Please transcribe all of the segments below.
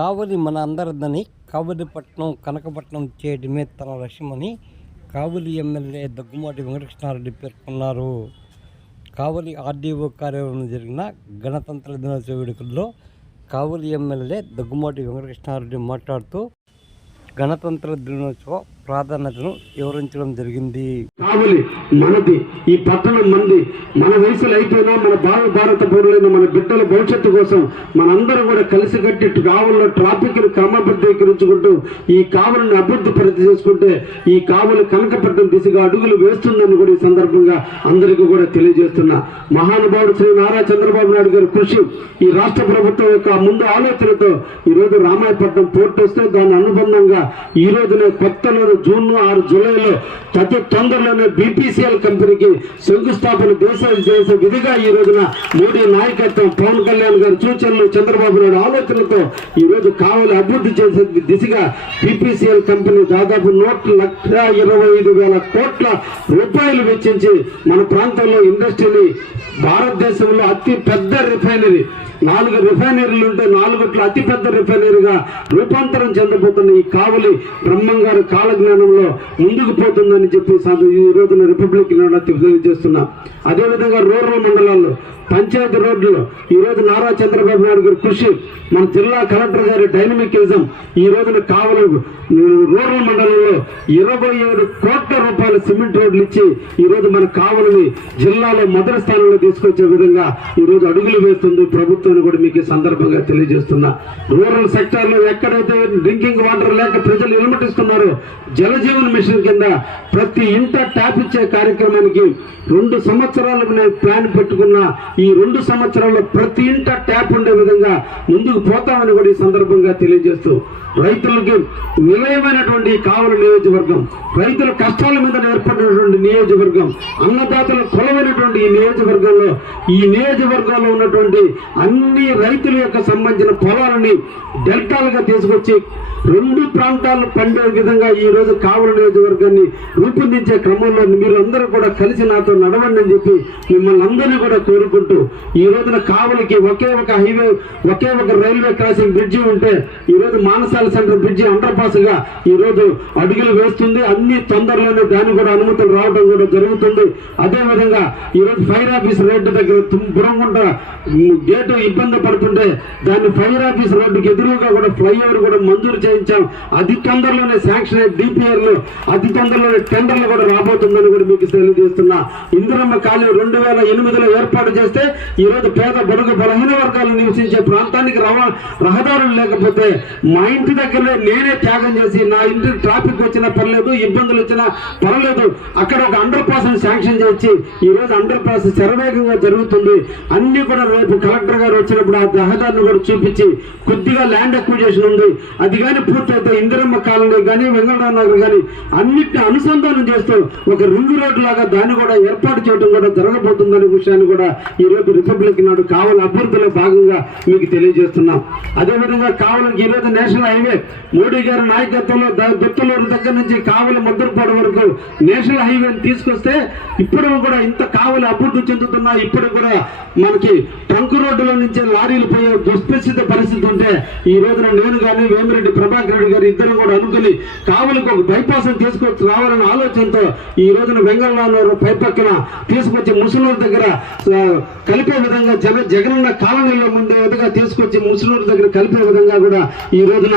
కావలి మన అందరిదని కావలిపట్నం కనకపట్నం చేయడమే తన లక్ష్యమని కావలి ఎమ్మెల్యే దగ్గుమాటి వెంకటకృష్ణారెడ్డి పేర్కొన్నారు. కావలి ఆర్డీఓ కార్యాలయంలో జరిగిన గణతంత్ర దినోత్సవ వేడుకల్లో కావలి ఎమ్మెల్యే దగ్గుమాటి వెంకటకృష్ణారెడ్డి మాట్లాడుతూ గణతంత్ర దినోత్సవ ప్రాధాన్యతను వివరించడం జరిగింది. కావలి మనది ఈ పట్టణం మంది మన వయసులు అయిపోయినా మన భావ భారత పౌరులైన మన బిడ్డల భవిష్యత్తు కోసం మనందరం కూడా కలిసికట్టి కావుల్లో ట్రాఫిక్ను క్రమబద్ధీకరించుకుంటూ ఈ కావలిని అభివృద్ధి పరిధి చేసుకుంటే ఈ కావలి కనకపట్నం దిశగా అడుగులు వేస్తుందని కూడా ఈ సందర్భంగా అందరికీ కూడా తెలియజేస్తున్నా. మహానుభావుడు శ్రీ నారా చంద్రబాబు నాయుడు గారి కృషి ఈ రాష్ట్ర ప్రభుత్వం యొక్క ముందు ఆలోచనతో ఈ రోజు రామాయపట్నం పోర్టు వస్తే దాని అనుబంధంగా ఈ రోజునే కొత్తలో జూన్ ఆరు జూలైలో అతి తొందరలోనే బీపీసీఎల్ కంపెనీకి శంకుస్థాపన దేశాలు చేసే విధిగా ఈ రోజున మోడీ నాయకత్వం పవన్ కళ్యాణ్ గారి సూచనలు చంద్రబాబు నాయుడు ఆలోచనలతో ఈ రోజు కావలి అభివృద్ధి చేసే దిశగా బీపీసీఎల్ కంపెనీ దాదాపు నూట లక్ష ఇరవై ఐదు వేల కోట్ల రూపాయలు వెచ్చించి మన ప్రాంతంలో ఇండస్ట్రీని భారతదేశంలో అతి పెద్ద రిఫైనరీ. నాలుగు రిఫైనరీలు ఉంటే నాలుగుట్లో అతిపెద్ద రిఫైనరీగా రూపాంతరం చెందబోతున్న ఈ కావలి బ్రహ్మంగారు విధానంలో ముందుకు పోతుందని చెప్పి ఈ రోజున రిపబ్లిక్ తెలియజేస్తున్నా. అదేవిధంగా రూరల్ మండలాల్లో పంచాయతీ రోడ్లు ఈ రోజు నారా చంద్రబాబు నాయుడు గారి కృషి మన జిల్లా కలెక్టర్ గారి డైనమికిజం ఈ రోజున కావలి రూరల్ మండలంలో ఇరవై ఏడు కోట్ల రూపాయల సిమెంట్ రోడ్లు ఇచ్చి ఈ రోజు మన కావలిని జిల్లాలో మొదటి స్థానంలో తీసుకొచ్చే విధంగా ఈ రోజు అడుగులు వేస్తుంది ప్రభుత్వాన్ని కూడా మీకు సందర్భంగా తెలియజేస్తున్నా. రూరల్ సెక్టార్లో ఎక్కడైతే డ్రింకింగ్ వాటర్ లేక ప్రజలు ఎలుమటిస్తున్నారో జలజీవన్ మిషన్ కింద ప్రతి ఇంట ట్యాప్ ఇచ్చే కార్యక్రమానికి రెండు సంవత్సరాలకు నేను ప్లాన్ పెట్టుకున్న ఈ రెండు సంవత్సరాల్లో ప్రతి ఇంట ట్యాప్ ఉండే విధంగా ముందుకు పోతామని కూడా ఈ సందర్భంగా తెలియజేస్తూ రైతులకి నిలయమైనటువంటి కావలి నియోజకవర్గం రైతుల కష్టాల మీద ఏర్పడినటువంటి నియోజకవర్గం అన్నదాతల కులమైనటువంటి ఈ నియోజకవర్గంలో ఈ నియోజకవర్గంలో ఉన్నటువంటి అన్ని రైతుల యొక్క సంబంధించిన పొలాలని డెల్టాలుగా తీసుకొచ్చి రెండు ప్రాంతాలు పండే విధంగా ఈ రోజు కావలి నియోజకవర్గాన్ని రూపొందించే క్రమంలో మీరు అందరూ కూడా కలిసి నాతో నడవండి అని చెప్పి మిమ్మల్ని అందరినీ కూడా కోరుకుంటూ ఈ రోజున కావలికి ఒకే ఒక హైవే ఒకే ఒక రైల్వే క్రాసింగ్ బ్రిడ్జి ఉంటే ఈ రోజు మానసాల సెంటర్ బ్రిడ్జి అండర్పాస్గా ఈ రోజు అడుగులు వేస్తుంది. అన్ని తొందరలోనే దాన్ని కూడా అనుమతులు రావడం కూడా జరుగుతుంది. అదే విధంగా ఈ రోజు ఫైర్ ఆఫీస్ రోడ్డు దగ్గర తుమ్- బురంగుంట గేటు ఇబ్బంది పడుతుంటే దాన్ని ఫైర్ ఆఫీస్ రోడ్డుకి ఎదురుగా కూడా ఫ్లైఓవర్ కూడా మంజూరు చేయించాం. అతి తొందరలోనే శాంక్షన్ అయ్యే డిపిఆర్లు అతి తొందరలోనే టెండర్లు కూడా రాబోతుందని కూడా మీకు తెలియజేస్తున్నా. ఇందిరమ్మ కాలేజ్ రెండు వేల ఎనిమిదిలో ఏర్పాటు చేస్తే ఈ రోజు పేద బడుగు బలహీన వర్గాలు నివసించే ప్రాంతానికి రవాణా రహదారులు లేకపోతే మా ఇంటి దగ్గరనే నేనే త్యాగం చేసి నా ఇంటికి ట్రాఫిక్ వచ్చినా పర్లేదు ఇబ్బందులు వచ్చినా పర్లేదు. అక్కడ ఒక అండర్ పాస్ శాంక్షన్ చేసి ఈ రోజు అండర్ పాస్ శరవేగంగా జరుగుతుంది. అన్ని కూడా రేపు కలెక్టర్ గారు వచ్చినప్పుడు ఆ రహదారిని కూడా చూపించి కొద్దిగా ల్యాండ్ అక్విజేషన్ ఉంది. అది కానీ పూర్తయితే ఇందిరమ్మ కాలనీ కానీ వెంకటరావు నగర్ కానీ అన్నిటిని అనుసంధానం చేస్తూ ఒక రింగ్ రోడ్డు లాగా దాన్ని కూడా ఏర్పాటు చేయడం కూడా జరగబోతుందనే విషయాన్ని కూడా ఈ రోజు రిపబ్లిక్ నాడు కావలి అభివృద్ధిలో భాగంగా మీకు తెలియజేస్తున్నాం. అదేవిధంగా కావలికి ఈరోజు నేషనల్ నేషనల్ హైవే మోడీ గారి నాయకత్వంలో దుత్తలూరు దగ్గర నుంచి కావలి ముద్రపాడు వరకు నేషనల్ హైవేని తీసుకొస్తే ఇప్పుడు కూడా ఇంత కావలి అభివృద్ధి చెందుతున్నా ఇప్పుడు కూడా మనకి ట్రంక్ రోడ్డులో నుంచి లారీలు పోయే దుస్థిత పరిస్థితి ఉంటే ఈ రోజున నేను కానీ వేమిరెడ్డి ప్రభాకర్ రెడ్డి గారు ఇద్దరు కూడా అనుకుని కావలికి ఒక బైపాస్ తీసుకొచ్చి రావాలనే ఆలోచనతో ఈ రోజున వెంగళరావు పై పక్కన తీసుకొచ్చి ముసలూరు దగ్గర కలిపే విధంగా జన జగనన్న కాలనీలో ముందే విధంగా తీసుకొచ్చి ముసలూరు దగ్గర కలిపే విధంగా కూడా ఈ రోజున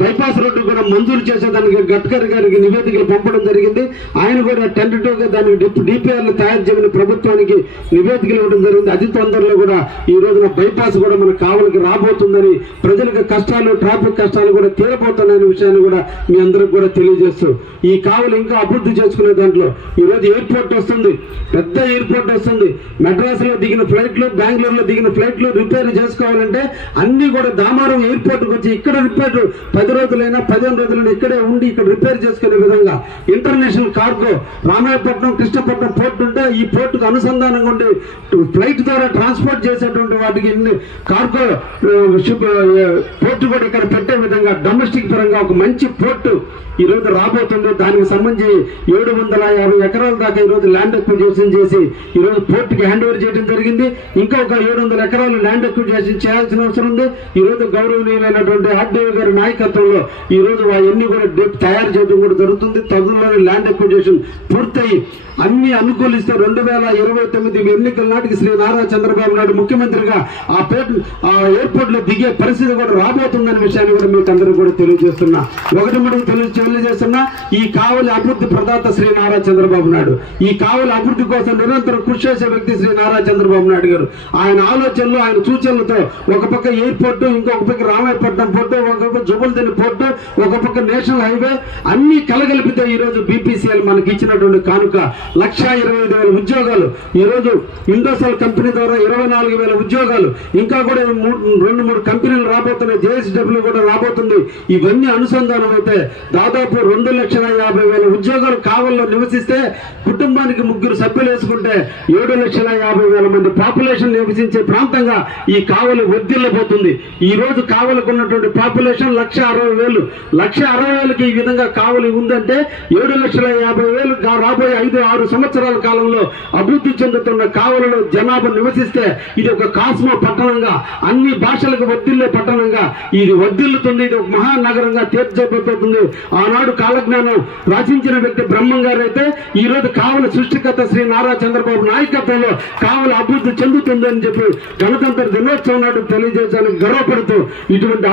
బైపాస్ రోడ్డు కూడా మంజూరు చేసేదానికి గడ్కరీ గారికి నివేదికలు పంపడం జరిగింది. ఆయన కూడా టెంటేటివ్గా దానికి డిప్ డిపిఆర్లు తయారు చేయమని ప్రభుత్వానికి నివేదికలు ఇవ్వడం జరిగింది. అతి తొందరలో కూడా ఈ రోజున బైపాస్ కూడా మన కావలికి రాబోతుందని ప్రజలకు కష్టాలు ట్రాఫిక్ కష్టాలు కూడా తీరబోతున్నాయనే విషయాన్ని కూడా మీ అందరికి కూడా తెలియజేస్తూ ఈ కావలు ఇంకా అభివృద్ధి చేసుకునే దాంట్లో ఈ రోజు ఎయిర్పోర్ట్ వస్తుంది పెద్ద ఎయిర్పోర్ట్ వస్తుంది. మెడ్రాస్లో దిగిన ఫ్లైట్లు బెంగళూరులో దిగిన ఫ్లైట్లు రిపేర్ చేసుకోవాలంటే అన్ని కూడా దామారం ఎయిర్పోర్ట్కి వచ్చి ఇక్కడ రిపేర్ పది రోజులైనా పదిహేను రోజులైనా ఇక్కడే ఉండి ఇక్కడ రిపేర్ చేసుకునే విధంగా international cargo Ramayapatnam Krishnapatnam port ఉంటే ఈ పోర్టుకు అనుసంధానంగా ఉండి ఫ్లైట్ ద్వారా ట్రాన్స్పోర్ట్ చేసేటువంటి వాటికి ఇన్ని కార్గో పోర్టు కూడా ఇక్కడ పెట్టే విధంగా డొమెస్టిక్ పరంగా ఒక మంచి పోర్టు ఈ రోజు రాబోతుంది దానికి సంబంధించి ఏడు వందల యాభై ఎకరాల దాకా ఈ రోజు ల్యాండ్ అక్విజేషన్ చేసి ఈ రోజు పోర్టుకి హ్యాండ్ ఓవర్ చేయడం జరిగింది. ఇంకా ఒక ఏడు వందల ఎకరాలు ల్యాండ్ అక్విజేషన్ చేయాల్సిన అవసరం ఉంది. ఈ రోజు గౌరవనీయులైనటువంటి ఆర్డీఓ గారి నాయకత్వంలో ఈ రోజు అవన్నీ కూడా డెప్ తయారు చేయడం కూడా జరుగుతుంది. తదులోని ల్యాండ్ అక్విజిషన్ పూర్తయి. అన్ని అనుకూలిస్తే రెండు వేల ఇరవై తొమ్మిది ఎన్నికల నాటికి శ్రీ నారా చంద్రబాబు నాయుడు ముఖ్యమంత్రిగా ఆ పేట ఆ ఎయిర్పోర్ట్లో దిగే పరిస్థితి కూడా రాబోతుందనే విషయాన్ని కూడా మీకు అందరూ కూడా తెలియజేస్తున్నా. ఒకటి మూడు తెలియజేస్తున్నా ఈ కావలి అభివృద్ధి ప్రదాత శ్రీ నారా చంద్రబాబు నాయుడు. ఈ కావలి అభివృద్ధి కోసం నిరంతరం కృషి చేసే వ్యక్తి శ్రీ నారా చంద్రబాబు నాయుడు గారు. ఆయన ఆలోచనలు ఆయన సూచనలతో ఒక పక్క ఎయిర్పోర్టు ఇంకొక పక్క రామాయపట్నం పోర్టు ఒక పక్క జుబల్దిని పోర్టు ఒక పక్క నేషనల్ హైవే అన్ని కలగలిపితే ఈ రోజు బీపీసీఎల్ మనకి ఇచ్చినటువంటి కానుక లక్ష ఇరవై ఐదు వేల ఉద్యోగాలు. ఈ రోజు ఇండోసెల్ కంపెనీ ద్వారా ఇరవై నాలుగు వేల ఉద్యోగాలు. ఇంకా కూడా మూడు రెండు మూడు కంపెనీలు రాబోతున్నాయి. జేఎస్డబ్ల్యూ కూడా రాబోతుంది. ఇవన్నీ అనుసంధానం అయితే దాదాపు రెండు లక్షల యాభై వేల ఉద్యోగాలు కావల్లో నివసిస్తే కుటుంబానికి ముగ్గురు సభ్యులు వేసుకుంటే ఏడు లక్షల యాభై వేల మంది పాపులేషన్ నివసించే ప్రాంతంగా ఈ కావలి వర్దిల్లబోతుంది ఈ రోజు కావలకు ఉన్నటువంటి పాపులేషన్ లక్ష అరవై వేలు. లక్ష అరవై వేలకి ఈ విధంగా కావలి ఉందంటే ఏడు లక్షల యాభై వేలు రాబోయే ఐదు ఆరు సంవత్సరాల కాలంలో అభివృద్ధి చెందుతున్న కావలలో జనాభా నివసిస్తే ఇది ఒక కాస్మో పట్టణంగా అన్ని భాషలకు వర్దిల్లే పట్టణంగా ఇది వర్దిల్లుతుంది ఇది ఒక మహానగరంగా తీర్చబోతుంది ఆనాడు కాలజ్ఞానం రచించిన వ్యక్తి బ్రహ్మం గారు అయితే ఈ రోజు సృష్టికర్త శ్రీ నారా చంద్రబాబు నాయకత్వంలో కావల అభివృద్ధి చెందుతుంది అని చెప్పి గణతంత్ర దినోత్సవం నాడు తెలియజేయడానికి గర్వపడుతూ ఇటువంటి